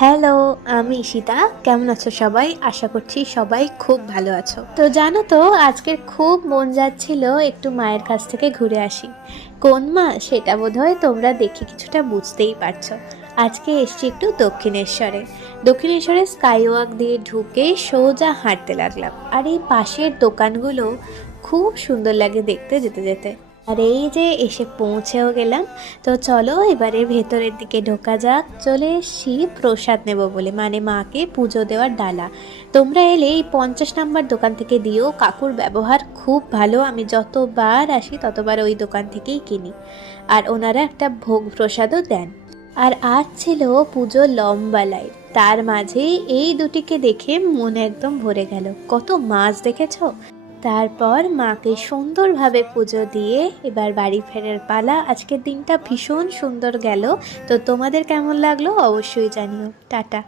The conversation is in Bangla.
হ্যালো, আমি ঈশিতা। কেমন আছো সবাই? আশা করছি সবাই খুব ভালো আছো। তো জানো তো, আজকের খুব মন যাচ্ছিল একটু মায়ের কাছ থেকে ঘুরে আসি। কোন মা সেটা বোধহয় তোমরা দেখে কিছুটা বুঝতেই পারছো। আজকে এসছি একটু দক্ষিণেশ্বরে স্কাই ওয়াক দিয়ে ঢুকে সোজা হাঁটতে লাগলাম। আর এই পাশের দোকানগুলো খুব সুন্দর লাগে দেখতে যেতে যেতে। আর এই যে এসে পৌঁছেও গেলাম। তো চলো এবারে ভেতরের দিকে ঢোকা যাক। চলে এসছি প্রসাদ নেব বলে, মানে মাকে পুজো দেওয়ার ডালা। তোমরা এলে এই 50 নম্বর দোকান থেকে দিও, কাকুর ব্যবহার খুব ভালো। আমি যতবার আসি ততবার ওই দোকান থেকেই কিনি। আর ওনারা একটা ভোগ প্রসাদও দেন। আর আজ ছিল পুজো লম্বা লাইন, তার মাঝে এই দুটিকে দেখে মন একদম ভরে গেল। কত মাছ দেখেছো। তারপর মাকে সুন্দরভাবে পুজো দিয়ে এবার বাড়ি ফেরার পালা। আজকের দিনটা ভীষণ সুন্দর গেল। তো তোমাদের কেমন লাগলো অবশ্যই জানিও। টাটা।